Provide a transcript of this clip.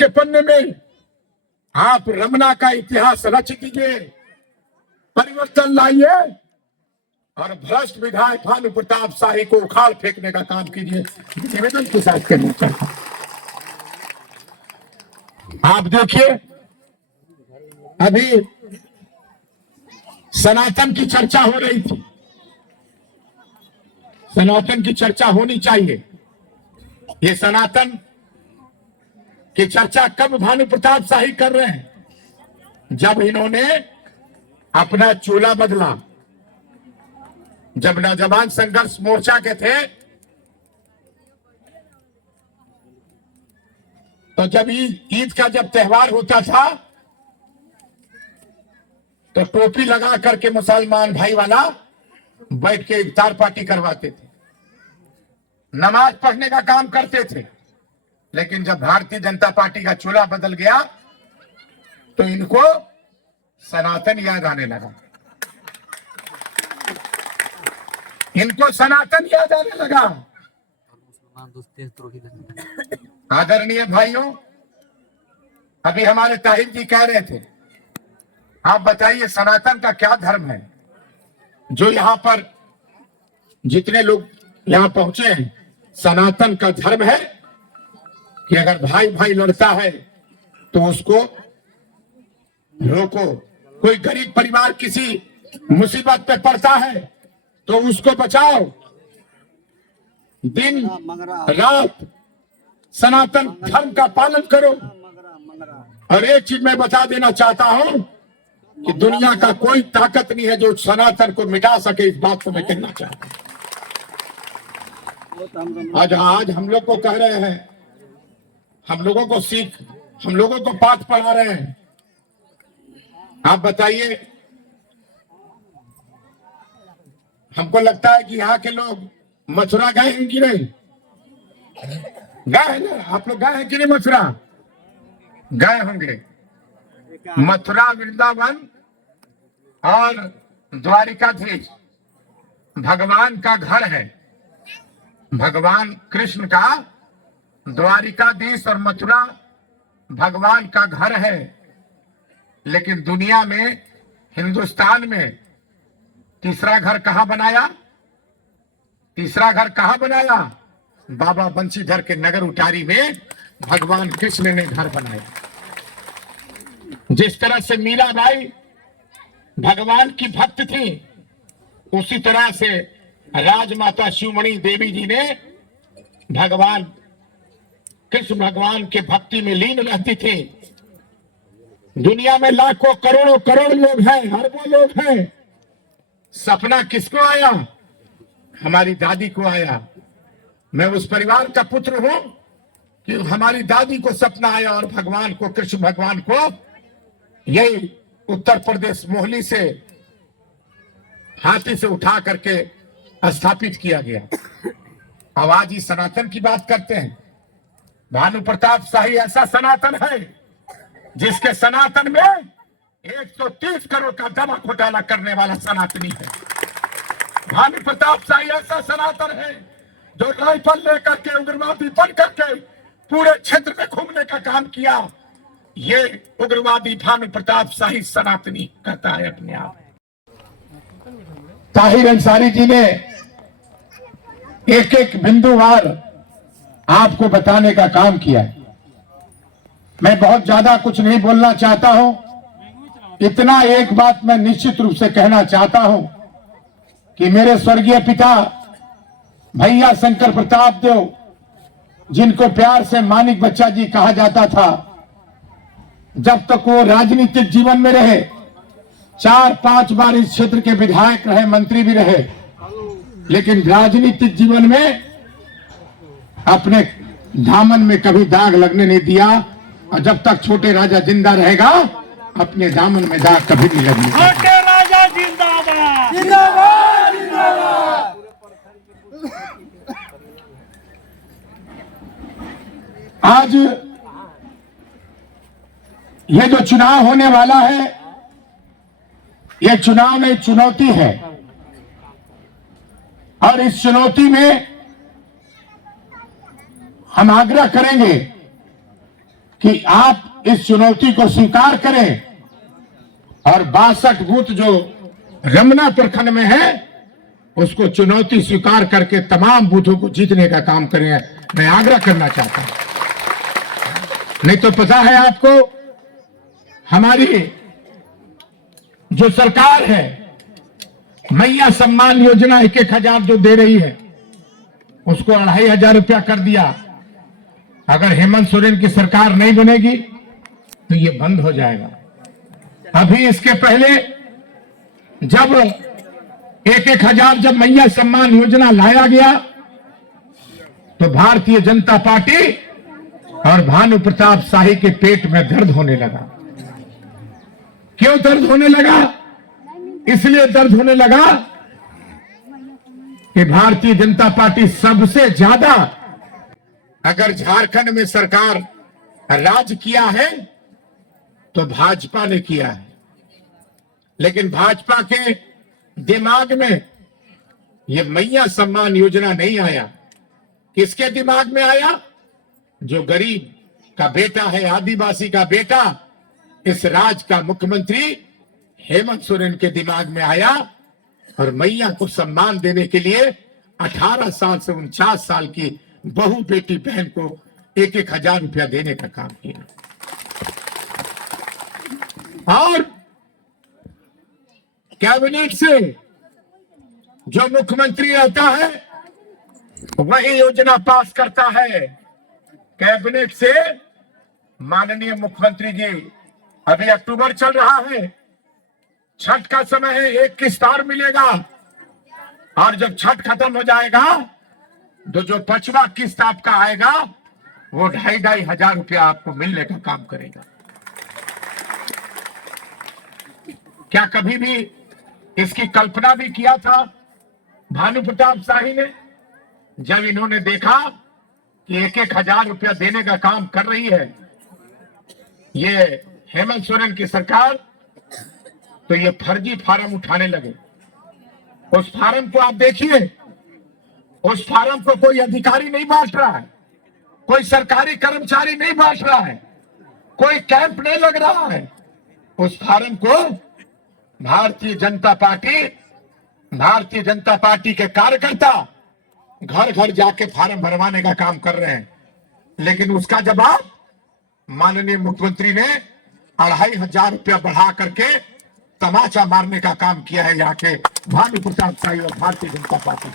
के पन्ने में आप रमना का इतिहास रच दीजिए, परिवर्तन लाइए और भ्रष्ट विधायक भानु प्रताप शाही को उखाड़ फेंकने का काम कीजिए। निवेदन के साथ करना चाहता हूं। आप देखिए, अभी सनातन की चर्चा हो रही थी। सनातन की चर्चा होनी चाहिए। ये सनातन की चर्चा कब भानु प्रताप शाही कर रहे हैं? जब इन्होंने अपना चूल्हा बदला। जब नौजवान संघर्ष मोर्चा के थे तो जब ईद का जब त्योहार होता था तो टोपी लगा करके मुसलमान भाई वाला बैठ के इफ्तार पार्टी करवाते थे, नमाज पढ़ने का काम करते थे। लेकिन जब भारतीय जनता पार्टी का चूल्हा बदल गया तो इनको सनातन याद आने लगा। इनको सनातन याद आने लगा। आदरणीय भाइयों, अभी हमारे ताहिर जी कह रहे थे, आप बताइए सनातन का क्या धर्म है? जो यहाँ पर जितने लोग यहाँ पहुंचे हैं, सनातन का धर्म है कि अगर भाई भाई लड़ता है तो उसको रोको। कोई गरीब परिवार किसी मुसीबत पे पड़ता है तो उसको बचाओ। दिन रात सनातन धर्म का पालन करो। और एक चीज मैं बता देना चाहता हूं कि दुनिया का कोई ताकत नहीं है जो सनातन को मिटा सके। इस बात को मैं कहना चाहता हूं। आज हम लोग को कह रहे हैं, हम लोगों को हम लोगों को पाठ पढ़ा रहे हैं। आप बताइए, हमको लगता है कि यहाँ के लोग मथुरा गए हैं कि नहीं? गए हैं ना? आप लोग गए हैं कि नहीं मथुरा? गए होंगे। मथुरा, वृंदावन और द्वारिकाधीश भगवान का घर है। भगवान कृष्ण का द्वारिकाधीश और मथुरा भगवान का घर है। लेकिन दुनिया में, हिंदुस्तान में तीसरा घर कहां बनाया? तीसरा घर कहां बनाया? बाबा बंशीधर के नगर उटारी में भगवान कृष्ण ने घर बनाया। जिस तरह से मीराबाई भगवान की भक्त थी, उसी तरह से राजमाता शिवमणि देवी जी ने भगवान कृष्ण भगवान के भक्ति में लीन रहती थी। दुनिया में लाखों करोड़ों करोड़ लोग हैं, अरबों लोग हैं। सपना किसको आया? हमारी दादी को आया। मैं उस परिवार का पुत्र हूं कि हमारी दादी को सपना आया और भगवान को, कृष्ण भगवान को यही उत्तर प्रदेश मोहली से हाथी से उठा करके स्थापित किया गया। अब आज ही सनातन की बात करते हैं। भानु प्रताप शाही ऐसा सनातन है जिसके सनातन में 130 करोड़ का दवा घोटाला करने वाला सनातनी है। भानु प्रताप शाही ऐसा सनातन है जो राइफल लेकर के उग्रवादी बन करके पूरे क्षेत्र में घूमने का काम किया। ये उग्रवादी भानु प्रताप शाही सनातनी कहता है अपने आप। ताहिर अंसारी जी ने एक एक बिंदुवार आपको बताने का काम किया। मैं बहुत ज्यादा कुछ नहीं बोलना चाहता हूं। इतना एक बात मैं निश्चित रूप से कहना चाहता हूं कि मेरे स्वर्गीय पिता भैया शंकर प्रताप देव, जिनको प्यार से मानिक बच्चा जी कहा जाता था, जब तक वो राजनीतिक जीवन में रहे, 4-5 बार इस क्षेत्र के विधायक रहे, मंत्री भी रहे, लेकिन राजनीतिक जीवन में अपने दामन में कभी दाग लगने नहीं दिया। और जब तक छोटे राजा जिंदा रहेगा, अपने दामन में दाग कभी नहीं लगने देगा। छोटे राजा जिंदाबाद, जिंदाबाद, जिंदाबाद। आज ये जो चुनाव होने वाला है, ये चुनाव एक चुनौती है। और इस चुनौती में हम आग्रह करेंगे कि आप इस चुनौती को स्वीकार करें और 62 बूथ जो रमना प्रखंड में है उसको चुनौती स्वीकार करके तमाम बूथों को जीतने का काम करें। मैं आग्रह करना चाहता हूं। नहीं तो पता है आपको, हमारी जो सरकार है मैया सम्मान योजना 1,000 जो दे रही है उसको 2,500 रुपया कर दिया। अगर हेमंत सोरेन की सरकार नहीं बनेगी तो ये बंद हो जाएगा। अभी इसके पहले जब 1,000 जब मैया सम्मान योजना लाया गया तो भारतीय जनता पार्टी और भानु प्रताप शाही के पेट में दर्द होने लगा। क्यों दर्द होने लगा? इसलिए दर्द होने लगा कि भारतीय जनता पार्टी सबसे ज्यादा, अगर झारखंड में सरकार राज किया है तो भाजपा ने किया है, लेकिन भाजपा के दिमाग में ये मैया सम्मान योजना नहीं आया। किसके दिमाग में आया? जो गरीब का बेटा है, आदिवासी का बेटा, इस राज का मुख्यमंत्री हेमंत सोरेन के दिमाग में आया और मैया को सम्मान देने के लिए 18 साल से 49 साल की बहु बेटी बहन को 1,000 रुपया देने का काम किया। और कैबिनेट से जो मुख्यमंत्री रहता है वही योजना पास करता है। कैबिनेट से माननीय मुख्यमंत्री जी, अभी अक्टूबर चल रहा है, छठ का समय है, एक किस्त और मिलेगा और जब छठ खत्म हो जाएगा तो जो 5वां किस्त आपका आएगा वो 2,500 रुपया आपको मिलने का काम करेगा। क्या कभी भी इसकी कल्पना भी किया था भानु प्रताप शाही ने? जब इन्होंने देखा कि 1,000 रुपया देने का काम कर रही है ये हेमंत सोरेन की सरकार, तो ये फर्जी फार्म उठाने लगे। उस फार्म को आप देखिए, उस फार्म को कोई अधिकारी नहीं बांट रहा है, कोई सरकारी कर्मचारी नहीं बांट रहा है, कोई कैंप नहीं लग रहा है। उस फार्म को भारतीय जनता पार्टी के कार्यकर्ता घर घर जाके फार्म भरवाने का काम कर रहे हैं। लेकिन उसका जवाब माननीय मुख्यमंत्री ने 2,500 रुपया बढ़ा करके तमाचा मारने का काम किया है यहाँ के भानु प्रताप शाही और भारतीय जनता पार्टी।